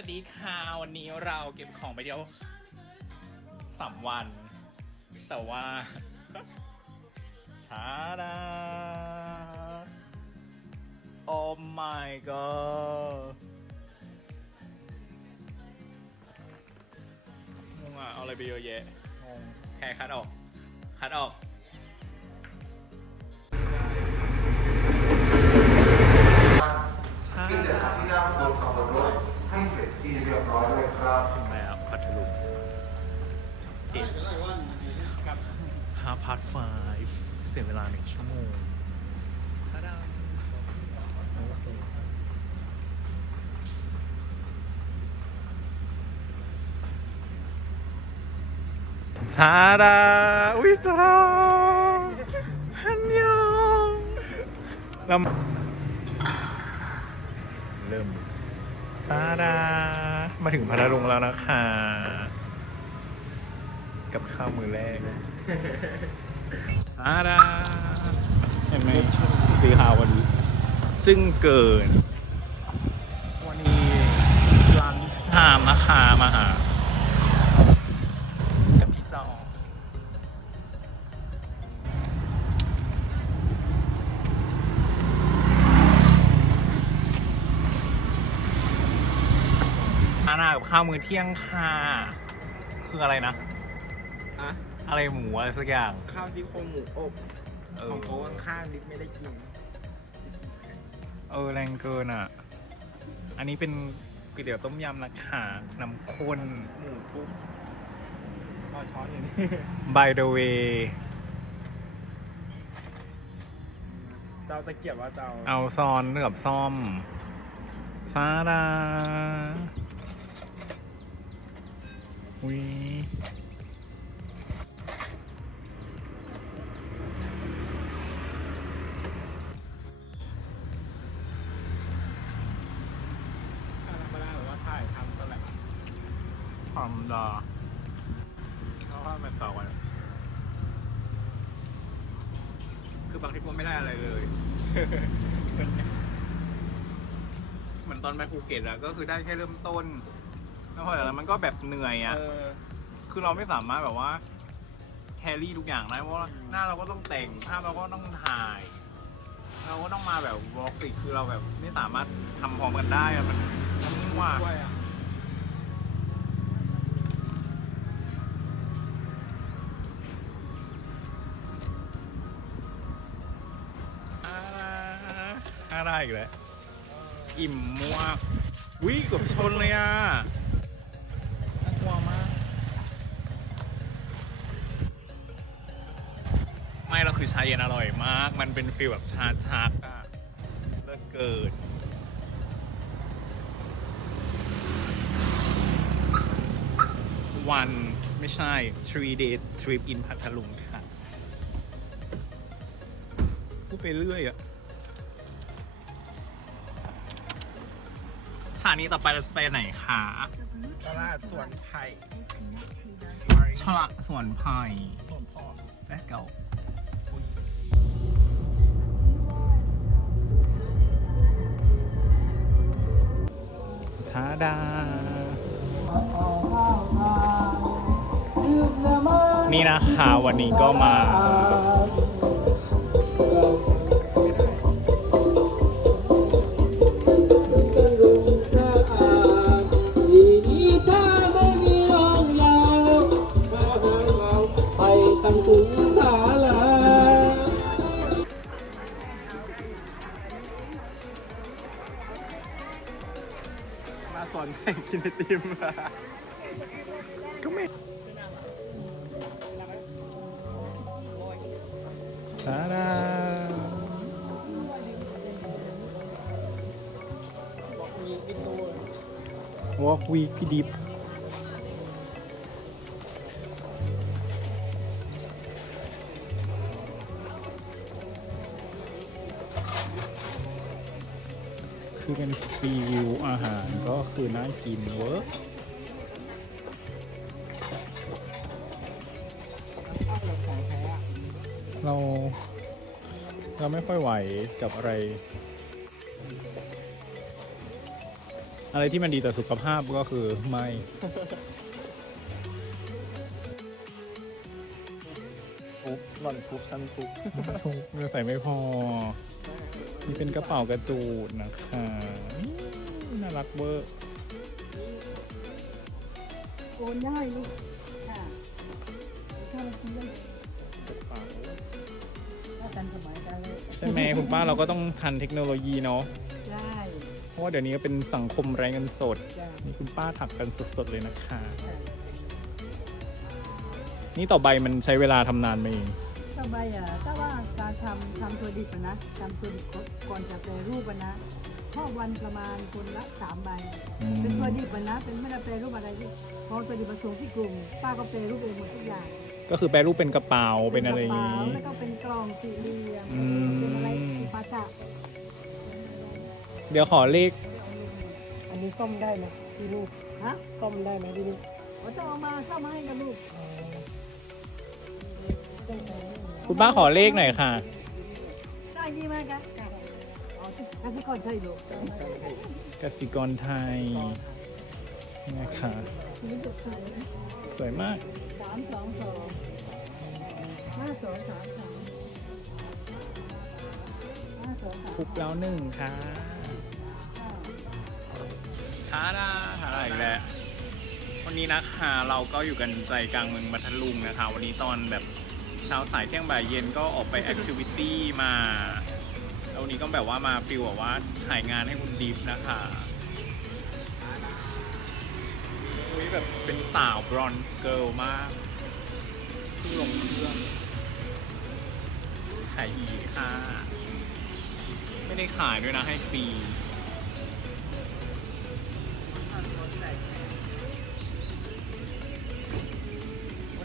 วัสดีค่ะ วันนี้เราเก็บของไปเที่ยวสามวัน แต่ว่าช้าดาโอ้ my god งงอะ เอาอะไรไปเยอะแยะงงแค่คัดออก คัดออกที่จะหาที่นั่งบนขบวรถ ให้เสร็จที่เรียบร้อยด้วยครับถึงแล้วพัทลุงเอ็ดฮาพาร์ทไฟเสียเวลาหนึ่งชั่วโมงทาดาโอ้โหทาดาอุ้ยจ้าฮันยองแล้วเริ่ม ตาดา มาถึงพัทลุงแล้วนะคะ กับข้าวมือแรกตาดา เห็นไหมสีขาววันนี้ ซึ่งเกิน วันนี้ร้านหามนะคะมาหาาณากับข้าวมือเที่ยงค่ะคืออะไรนะ อะอะไรหมูอะไรสักอย่าง ข้าวที่โครงหมูอบเอขอองเขาข้างๆนิดไม่ได้กินเออแรงเกินอะ อันนี้เป็นก๋วยเตี๋ยวต้มยำนะคะน้ำข้น หมูทุบเอาช้อนอยู่นี่ by the way เจ้าตะเกียบว่าเจ้าเอาซอนเลือบซ่อมซาดา วิธรรมดาหรือว่าถ่ายทำตอนแหละความดาเพราะว่ามันต่อกันคือบางทีผมไม่ได้อะไรเลย เหมือนตอนไปภูเก็ตอะก็คือได้แค่เริ่มต้น แล้วพอจากนั้นมันก็แบบเหนื่อยอะเออ คือเราไม่สามารถแบบว่าแครี่ทุกอย่างได้เพราะว่าหน้าเราก็ต้องแต่งภาพเราก็ต้องถ่าย เราก็ต้องมาแบบวอล์กติคือเราแบบไม่สามารถทำพร้อมกันได้อะมันมันยิ่งว่าด้วยอะอะไรอีกแล้ว อิ่มมวกวิเกับชนเลยอะาคือชาเย็นอร่อยมาก มันเป็นฟีลแบบชาชักอะเลิศเกิด วันไม่ใช่ three day trip in พัทลุงค่ะ พูดไปเรื่อยอะสถานีต่อไปเราจะไปไหนคะตลาดสวนไผ่ฉลากสวนไผ่สวนพอ let's go าดา นี่นะคะวันนี้ก็มาถ้า มาสวนไผ่กินไอติมก็ไม่ชาดา Walk week พี่ดิบคือเป็นรีวิว อาหารก็คือน่ากินเวิร์กเรา เราไม่ค่อยไหวกับอะไร อะไรที่มันดีต่อสุขภาพก็คือไม่ทุบหล่อนทุบชั้นทุบทุกใส่ไม่พอ นี่เป็นกระเป๋ากระจูดนะคะนี่น่า รักเวอร์โอนได้ลูกค่ะถ้าเราคิดว่าถ้าทันสมัยกันเลยใช่ไหมคุณป้าเราก็ต้องทันเทคโนโลยีเนาะได้เพราะว่าเดี๋ยวนี้ก็เป็นสังคมไร้เงินสดจ้ะนี่คุณป้าถักกันสดๆเลยนะคะ ค่ะนี่ต่อใบมันใช้เวลาทำนานไหมเองถ้าใบอะถ้าว่าการทำทำตัวดิบอะนะทำตัวดิบก่อนจะแปรรูปอะนะ ข้อวันประมาณคนละสามใบ อืม เป็นตัวดิบอะนะ เป็นไม่ได้แปรรูปอะไรที่พอตัวดิบมาส่งที่กลุ่ม ป้าก็แปรรูปเองหมดทุกอย่างก็คือแปลรูปเป็นกระเป๋าเป็นอะไรอย่างนี้นี้แล้วก็เป็นกล่องสี่เหลี่ยมอืม เป็นอะไรปาจะเดี๋ยวขอเลขอันนี้ซ่อมได้ไหมพี่ลูกฮะซ่อมได้ไหมพี่ลูกเขาจะเอามาซ่อมมาให้กับลูกคุณป้าขอเลขหน่อยค่ะ ได้ดีมากครับ อ๋อที่ที่ก่อนใช่ลูกกสิกรไทยนี่นะคะนี่จะใช่สวยมากสามสองสองห้าสองสามสามห้าสองสามทุบแล้วหนึ่งค่ะท้าดาท้าดาอีกแล้ววันนี้นะคะเราก็อยู่กันใจกลางเมืองบัทลุงนะคะ วันนี้ตอนแบบเช้าสายเที่ยงบ่ายเย็นก็ออกไปแอคทิวิตี้มา แล้ววันนี้ก็แบบว่ามาฟิลแบบว่าถ่ายงานให้คุณดิฟนะคะอุ้ยแบบเป็นสาวบรอนซ์เกิลมากเพิ่งลงเครื่องขายอีค่ะ ไม่ได้ขายด้วยนะให้ฟรี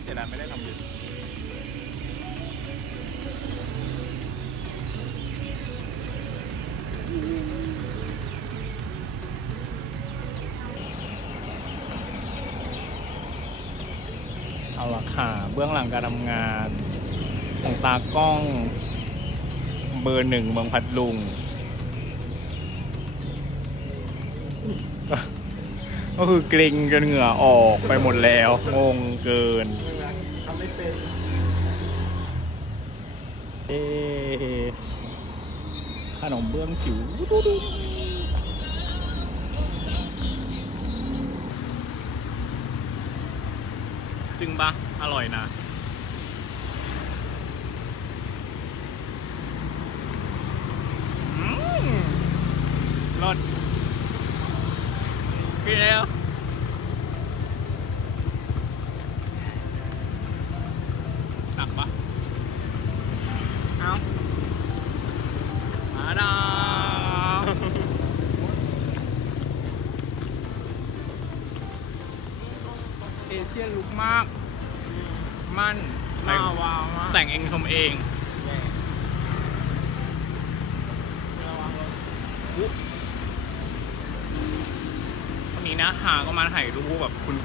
เสียดายไม่ได้ทำบุญ การทำงานของตากล้องเบอร์หนึ่งเมืองพัทลุง ก็คือเกรงจนเหงื่อออกไปหมดแล้ว งงเกินเอขนมเบื้องจิ๋วจึงปะอร่อยนะ รถพี่แล้ว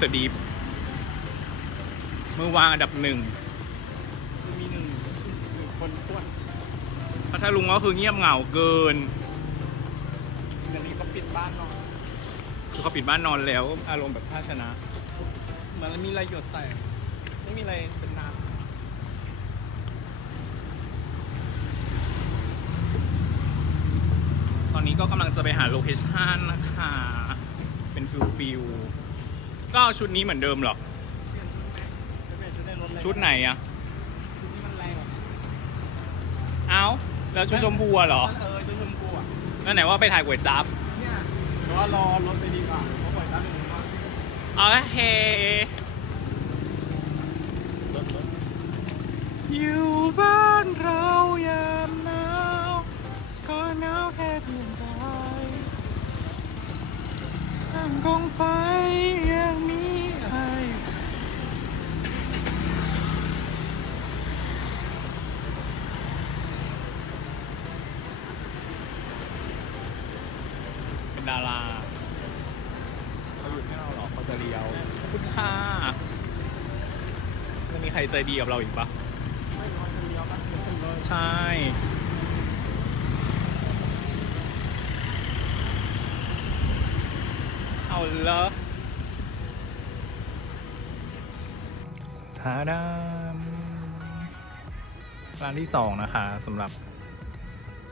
สดีฟมือวางอันดับหนึ่งจะมีหนึ่งหนึ่งคนต้วนพัทลุงก็คือเงียบเหงาเกินเดี๋ยวนี้ก็ปิดบ้านเนาะคือเขาปิดบ้านนอนแล้ว อารมณ์แบบภาชนะ เหมือนมีอะไรหยดใส่ไม่มีอะไรเป็นน้ตอนนี้ก็กำลังจะไปหาโลเคชั่นนะคะ เป็นฟิลฟิล ก็เอาชุดนี้เหมือนเดิมเหรอำจะเป็นชุดในรถเลยชุดไหนอะชุดที่มันแรงกว่าเอ้าแล้วชุดชมพูอะเหรอ เออชุดชมพูอะแล้วไหนว่าไปถ่ายก๋วยจั๊บเนี่ยหรือว่ารอรถไปดีกว่าเพราะปล่อยด้านหนึ่งว่าโอเครถรถอยู่บ้านเรายามหนาวก็หนาวแค่เพียงใดตั้งกองไฟ รใจดีกับเราอีกปะไม่น้อยคนเดียวนะถใช่เหรอทาดามร้านที่สองนะคะสำหรับ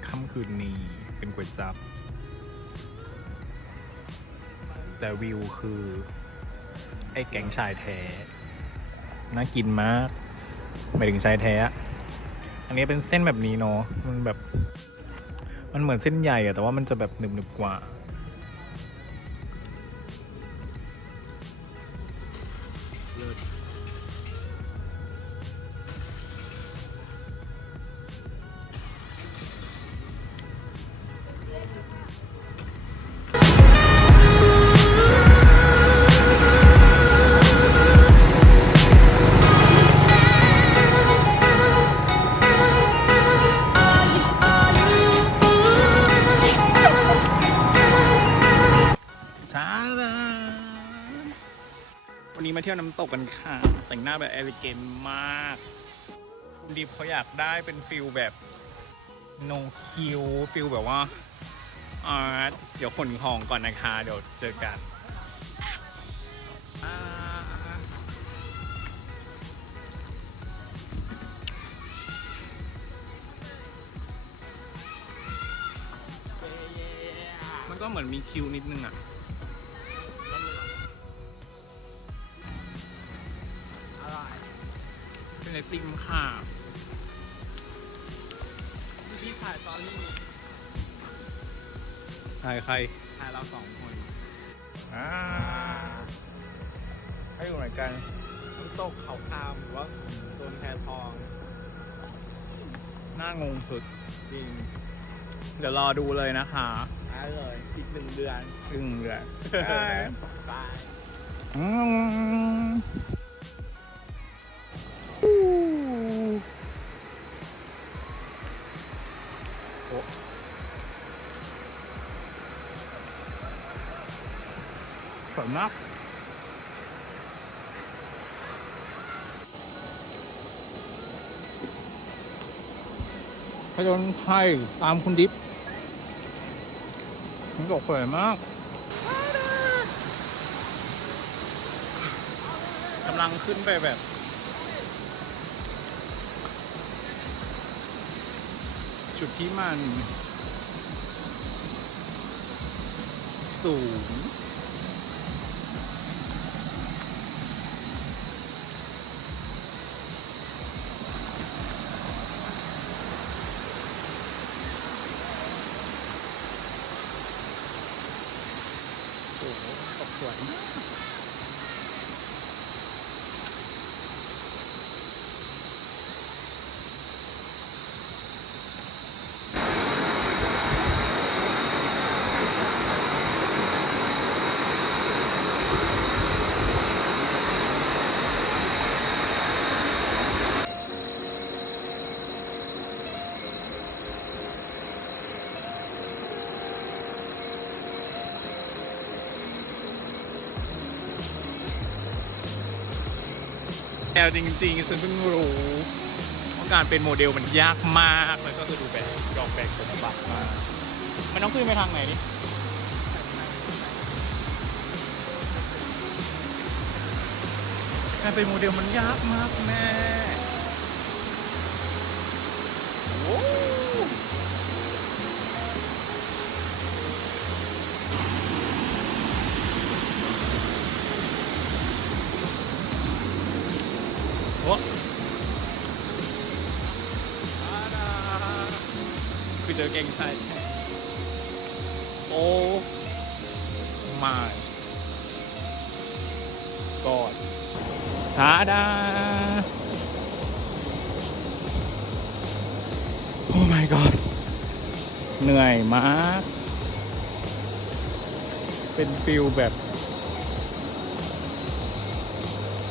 ค่ำคืนนี้เป็นก๋วยจับ แต่วิวคือ ไอ้แก๊งชายแท้ น่ากินมากหมายถึงชายแท้อะอันนี้เป็นเส้นแบบนี้เนาะมันแบบ มันเหมือนเส้นใหญ่อะแต่ว่ามันจะแบบหนึบๆกว่า กันค่ะ แต่งหน้าแบบเอลิเกนมากคุณดิฟเขาอยากได้เป็นฟิลแบบโนคิวฟิลแบบว่าอ่าเดี๋ยวขนของก่อนนะคะ เดี๋ยวเจอกันมันก็เหมือนมีคิวนิดนึงอะ เป็นไอติมค่ะที่ถ่ายตอนนี้ใครใคร ถ่ายเราสองคนอ่าให้อยู่ไหนกันน้ำตกเขาคามหรือว่าโซนแพทองหน้างงสุด จริง เดี๋ยวรอดูเลยนะคะได้เลยอีกหนึ่งเดือนครึ่งเดือน บาย อืม สวยมากพยนไทตามคุณดิฟมันตกสวยมากกำลังขึ้นไปแบบ จุดที่มัน สูง สวยมาก แอลจริงๆฉันเพิ่งรู้ว่าการเป็นโมเดลมันยากมากแล้วก็คือดูแบบยอมแบกสมบัติมามันต้องขึ้นไปทางไหนนี่การเป็นโมเดลมันยากมากแม่ คือเจอเก่งใช่โอ้ my god ชาดา โอ้ my god เหนื่อยมาก เป็นฟิลแบบ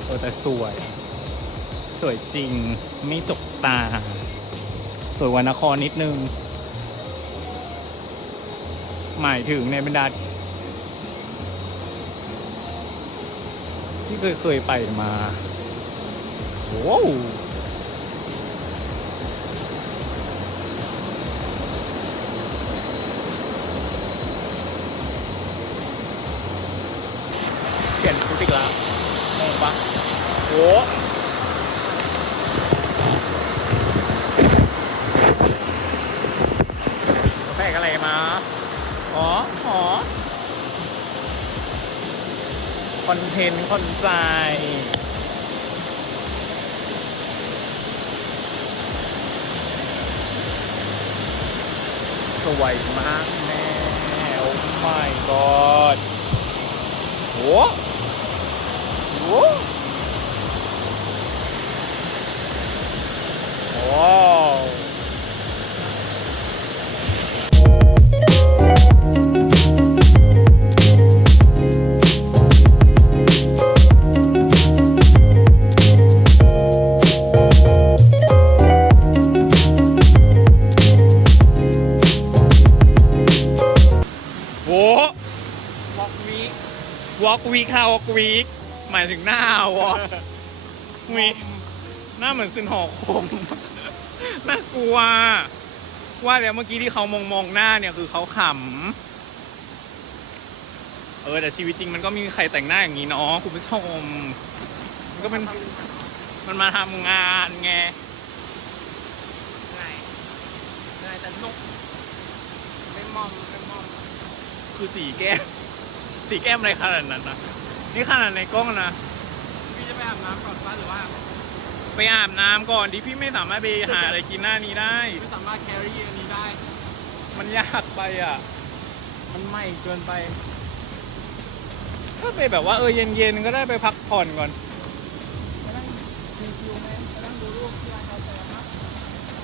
เออแต่สวย สวยจริงไม่จกตา สวยกว่านครนิดนึง หมายถึงในบรรดาที่เคยเคยไปมาว้าวเปลี่ยนชุดอีกแล้วงงปะโหแปลกอะไรมา อ๋ออ๋อ คอนเทนต์คอนใจสวยมากแม่โอ้ my god โหโห วีค่ะวอล์กวีหมายถึงหน้าวอล์กวีหน้าเหมือนซึนหอคมน่ากลัว ว่าแล้วเมื่อกี้ที่เขามองมองๆหน้าเนี่ยคือเขาขำเออแต่ชีวิตจริงมันก็ไมมีใครแต่งหน้าอย่างนี้เนาะคุณผู้ชมมันก็เป็นมันมาทำงานไงไงไงแต่นกไม่มอมไม่มอมคือสีแก้มสีแก้มอะไรขนาดนั้นนะ นี่ขนาดในกล้องนะ พี่จะไปอาบน้ำก่อนป้าหรือว่าไปอาบน้ำก่อนดิพี่ไม่สามารถไปหาอะไรกินหน้านี้ได้ ไม่สามารถแครี่อันนี้ได้ มันยากไปอะ มันไหม้เกินไป ก็ไปแบบว่าเออเย็นๆก็ได้ไปพักผ่อนก่อน ไปนั่งชิวๆไหมไปนั่งดูรูปที่ร้านกาแฟมั้ง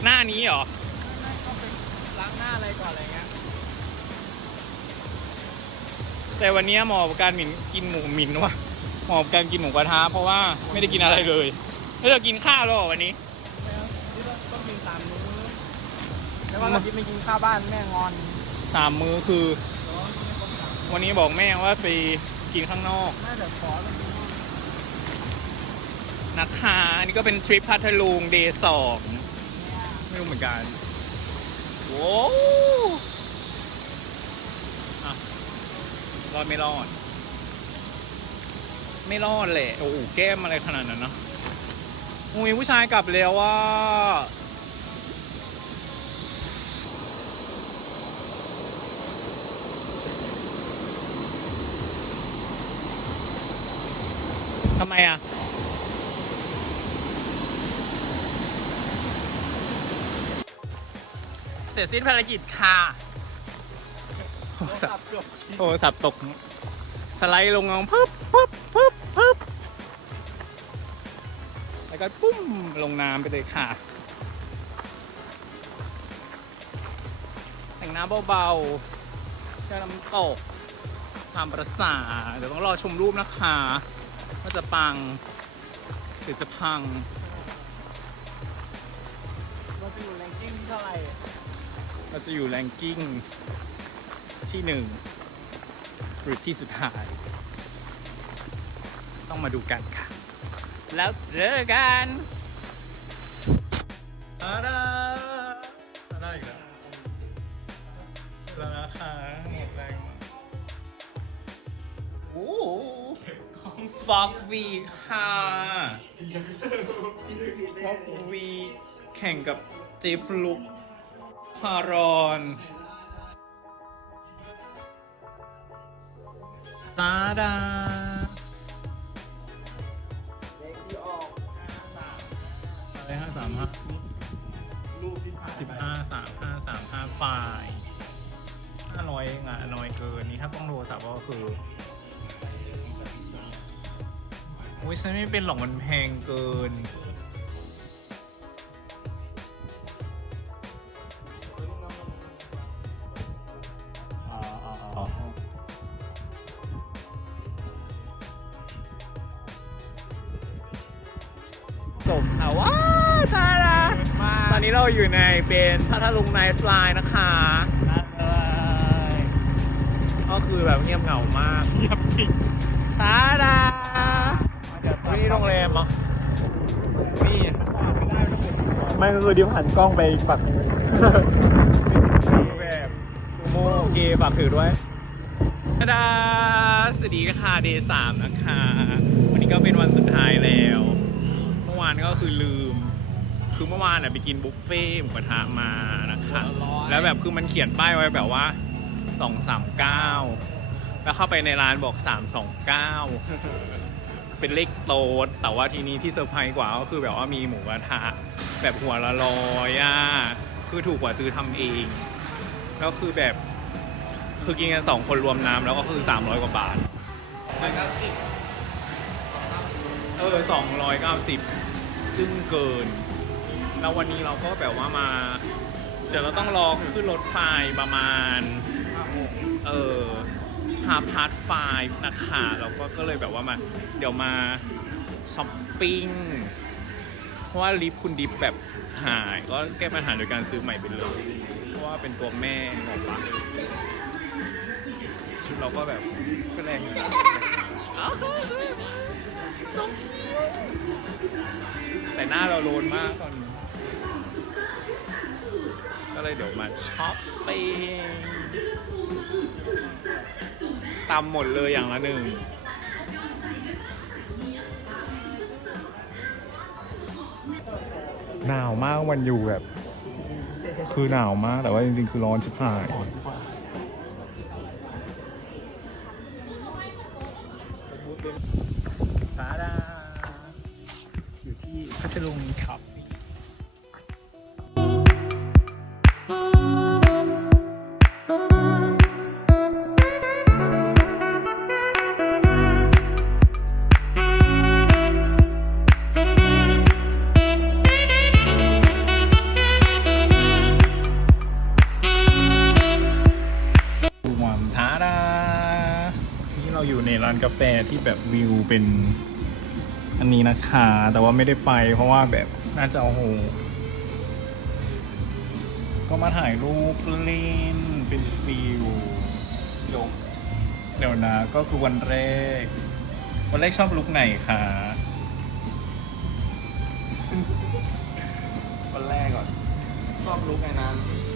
หน้านี้เหรอ ไม่ก็ไปล้างหน้าอะไรก่อนอะไรเงี้ย แต่วันนี้เหมาะกับการหมิ่นกินหมูหมิ่นว่ะเหมาะกับการกินหมูกระทะเพราะว่าไม่ได้กินอะไรเลยแล้วเรากินข้าวแล้วเหรอวันนี้แล้วที่ต้องต้องกินสามมื้อแล้วว่าเราที่ไม่กินข้าวบ้านแม่งอนสามมื้อคือ วันนี้บอกแม่ว่าไปกินข้างนอกน่าจะขอแล้วกินนะคะอันนี้ก็เป็นทริปพัทลุงเดย์สองไม่รู้เหมือนกันโว้วอะ รอดไม่รอด ไม่รอดแหละโอ้โหแก้มอะไรขนาดนั้นเนะอุ้ยผู้ชายกลับแล้วว่าทำไมอะ เสร็จสิ้นภารกิจค่ะ ศัพท์เกือบโทรศัพท์ตก สไลด์ลงลงปึ๊บปึ๊บปึ๊บปึ๊บแล้วก็ปุ้มลงน้ำไปเลยค่ะ แต่งหน้าเบาๆเที่ยวน้ำตกตามประสาเดี๋ยวต้องรอชมรูปนะคะว่าจะปังหรือจะพังเราจะอยู่แรงกิ้งที่เท่าไหร่เราจะอยู่แรงกิ้ง ที่หนึ่งหรือที่สุดท้าย ต้องมาดูกันค่ะ แล้วเจอกันอาดาอาดาอีกแล้วแล้วนะคะหมดแรงมากโอ้ฟอกวีค่ะฟอกวีแข่งกับเจฟลุกฮารอน ซาดาเด็กที่ออกห้าสามอะไรห้าสามห้ารูปที่ถ่ายสิบห้าสามห้าสามห้าฝ่ายห้าร้อยงะน้อยเกินนี่ถ้าต้องโทรศัพท์ก็คือโอ้ยฉันไม่เป็นหรอกมันแพงเกิน อนนี้เราอยู่ในเป็นพัทลุงไนท์ฟลายนะคะก็คือแบบเงียบเหงามากเงียบจริงชาดานี่โรงแรมเหรอนี่ไม่ก็คือดิวหันกล้องไปฝั่งนึงแบบซูโม่เกย์ฝากถือด้วยตาดาสวัสดีค่ะเดย์สามนะคะ วันนี้ก็เป็นวันสุดท้ายแล้ว เมื่อวานก็คือลืม คือเมื่อวานน่ะไปกินบุฟเฟ่ต์หมูกระทะมานะคะแล้วแบบคือมันเขียนป้ายไว้แบบว่า239แล้วเข้าไปในร้านบอก329เป็นเลขโต๊ดแต่ว่าทีนี้ที่เซอร์ไพรส์กว่าก็คือแบบว่ามีหมูกระทะแบบหัวละร้อยอะคือถูกกว่าซื้อทำเองแล้วคือแบบคือกินกันสองคนรวมน้ำแล้วก็คือ300กว่าบาทเออสองร้อยเก้าสิบซึ่งเกิน แล้ววันนี้เราก็แบบว่ามา เดี๋ยวเราต้องรอขึ้นรถไฟประมาณ เออฮาพาร์ทไฟนะคะเราก็ก็เลยแบบว่ามาเดี๋ยวมาช้อปปิ้งเพราะว่าลิฟคุณดิฟแบบหายก็แก้ปัญหาโดยการซื้อใหม่ไปเลยเพราะว่าเป็นตัวแม่ของปะชุดเราก็แบบก็แรงอยู่นะแต่หน้าเราโลนมากตอนนี้ ก็เลยเดี๋ยวมาช้อปปิ้งตำหมดเลยอย่างละหนึ่งหนาวมากวันอยู่แบบ คือหนาวมากแต่ว่าจริงๆ คือร้อนชิบหาย สาดาอยู่ที่พัทลุงครับ เป็นอันนี้นะคะ แต่ว่าไม่ได้ไป เพราะว่าแบบน่าจะเอาโห ก็มาถ่ายรูปเล่นเป็นฟิลจบเดี๋ยวนะ ก็คือวันแรก วันแรกชอบลุกไหนคะวันแรกก่อน ชอบลุกไอ้นั้น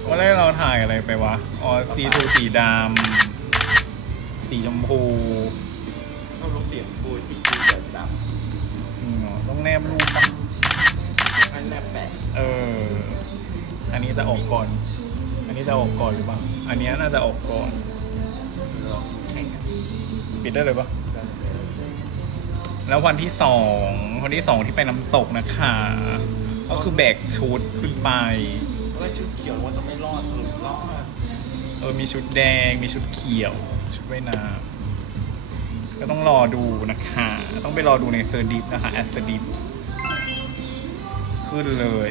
วันแรกเราถ่ายอะไรไปวะ อ๋อ สีทูสีดำ สีชมพู ชอบลุกเสียงพูดที่คือแบบดจริงเหรอต้องแนบรูปปะำอันแนบแปะเออ อันนี้จะออกก่อน อันนี้จะออกก่อนหรือเปล่า อันเนี้ยน่าจะออกก่อนเราแข่งกันปิดได้เลยปะแล้ววันที่สองวันที่สองที่ไปน้ำตกนะคะ ก็คือแบกชุดขึ้นไป แล้วชุดเขียวว่าจะไม่รอดหรือรอด เออมีชุดแดง มีชุดเขียว ชุดว่ายน้ำ ก็ต้องรอดูนะคะ ต้องไปรอดูในเซอร์ดิฟนะคะแอสเซอร์ดิฟขึ้นเลย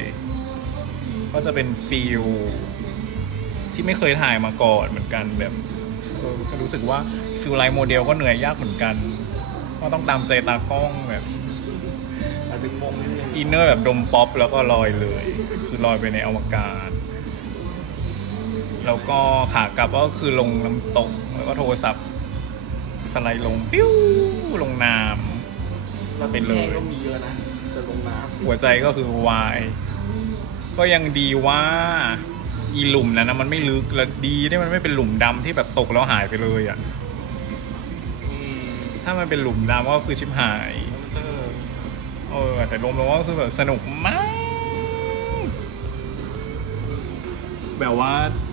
ก็จะเป็นฟิลที่ไม่เคยถ่ายมาก่อนเหมือนกันแบบก็รู้สึกว่าฟิลไลท์โมเดลก็เหนื่อยยากเหมือนกันเพราะต้องตามใจตากล้องแบบแต่ถึงโมงนิดนึงอินเนอร์แบบดมป๊อปแล้วก็ลอยเลย คือลอยไปในอวกาศ แล้วก็ขากลับก็คือลงน้ำตกแล้วก็โทรศัพท์ สไลด์ลงปิ้วลงน้ำเราไปเป็นเลเลยยก็มีเยอะนะจะลงน้หัวใจก็คือวาย ก็ยังดีว่า อีหลุมนั้นนะมันไม่ลึกแล้วดีที่มันไม่เป็นหลุมดำที่แบบตกแล้วหายไปเลยอะำอืมถ้ามันเป็นหลุมดำก็คือชิบหายแล้วมันจะเออแต่รวมๆก็คือแบบสนุกมากแบบว่า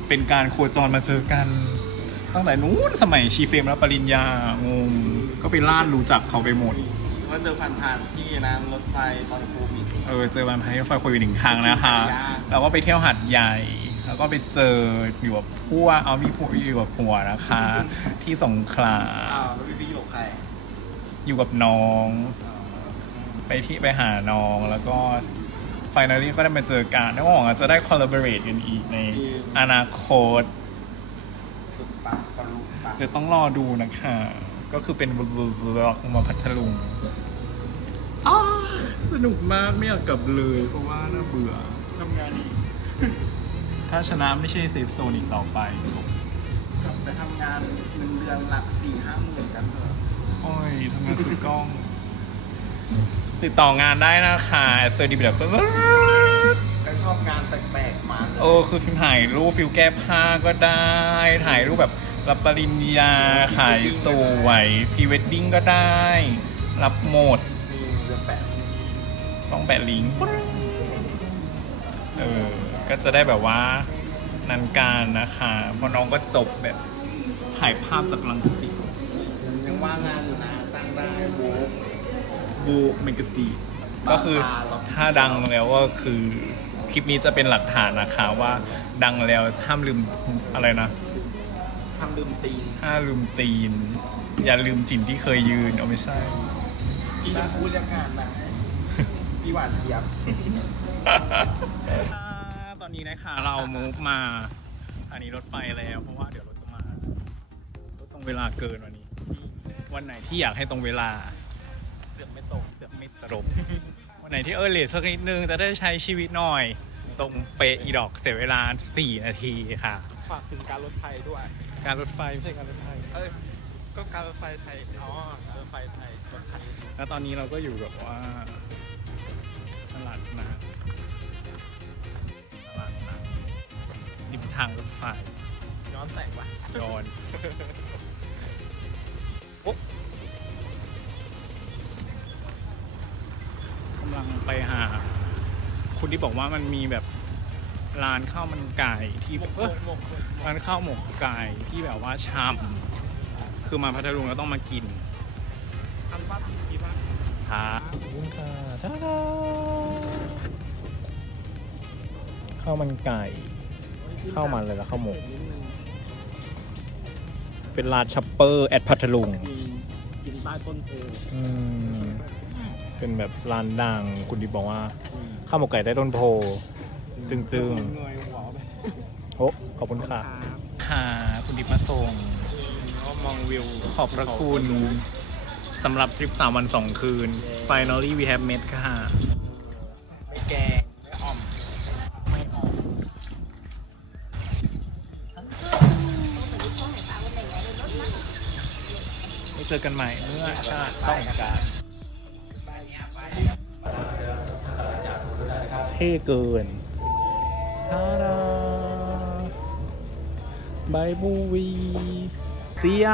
เป็นการโคจรมาเจอกัน ตั้งแต่นู้นสมัยชีเฟรมรับปริญญางงก็ไปล่านรู้จักเขาไปหมดว่าเดินผ่านๆที่นะรถไฟตอนโควิดเออเจอวันพายรถไฟคุยหนึ่งครั้งนะคะยากแล้วก็ไปเที่ยวหัดใหญ่ แล้วก็ไปเจออยู่กับพัวเอามีผัวอยู่กับผัวนะคะ ที่สงขลาอ้าวแล้วพี่พี่อยู่กับใครอยู่กับน้องอ๋อไปที่ไปหาน้องแล้วก็ไฟน a ลี่ก็ได้มาเจอกันแล้วก็หวังว่าจะได้ collaborate กันอีกในอนาคต สุดปังกระลุปัง เดี๋ยวต้องรอดูนะคะ ก็คือเป็นบล็อกมาพัทลุงอ้าสนุกมากไม่อยากกลับเลย เพราะว่าน่าเบื่อทำงานอีก ถ้าชนะไม่ใช่เซฟโซนอีกต่อไปจบกลับไปทำงานหนึ่งเดือนหลักสี่ห้าหมื่นกันเถอะโอ้ยทำงานซื้อกล้อง ติดต่องานได้นะคะเซอร์ดีแบบก็ชอบงานแปลกๆมาเออคือฟิล์มถ่ายรูปฟิลแก้ผ้าก็ได้ ถ่ายรูปแบบ รับปริญญาขายสวยพรีเวดดิ้งก็ได้ รับหมดมีเรือแปะต้องแปะลิงก์เออ ก็จะได้แบบว่านันการนะคะ เพราะน้องก็จบแบบถ่ายภาพจากลังสิตยังว่างงานอยู่นะ ตั้งได้บู๊บูแมกซีนก็คือถ้าดังแล้วก็คือคลิปนี้จะเป็นหลักฐานนะคะว่าดังแล้วห้ามลืมอะไรนะ ทำลืมตีนห้ามลืมตีน อย่าลืมจิ่นที่เคยยืนเอาไม่ใช่พี่ชมพูเรียกงานนะพี่หวานเจี๊ยบ ตอนนี้นะคะเรามูฟมาอันนี้รถไฟแล้วเพราะว่าเดี๋ยวเราจะมารถตรงเวลาเกินวันนี้ วันไหนที่อยากให้ตรงเวลา เสือกไม่ตรงเสือกไม่ตรงวันไหนที่เออเลทสักนิดนึงจะได้ใช้ชีวิตหน่อย ตรงเปะอีดอกเสียเวลา 4 นาทีค่ะ ฝากถึงการรถไฟด้วย การรถไฟไม่ใช่การรถไฟเอ้ยก็การรถไฟไทย อ๋อ การรถไฟไทยรถไทยแล้วตอนนี้เราก็อยู่แบบว่าตลาดนัดตลาดนัดริมทางรถไฟย้อนแสงว่ะย้อนโอ๊ะกำลังไปหา คุณที่บอกว่ามันมีแบบร้านข้าวมันไก่ที่หมกเอ้ยหมกหมกร้านข้าวหมกไก่ที่แบบว่าชามคือมาพัทลุงแล้วต้องมากินทำบ้านพี่บ้านค่ะค่ะท่าดาข้าวมันไก่ข้าวมันเลยละข้าวหมกนิดนึงเป็นร้านชัปเปอร์แอดพัทลุงมีกินใต้ต้นโพอืมเป็นแบบร้านดังคุณดิบอกว่า ข้าวหมกไก่ได้ต้นโพจึงๆเงยหัวไปโอ้ขอบคุณค่ะค่ะคุณดิบมาส่ง ก็มองวิวขอบพระคุณสำหรับทริปสามวันสองคืน Finally we have met ค่ะ ไม่แกงไม่อ่อม ไม่ออกไว้เจอกันใหม่เมื่อชาติต้องการ ท่เกินทาดาบายบูวีเสีย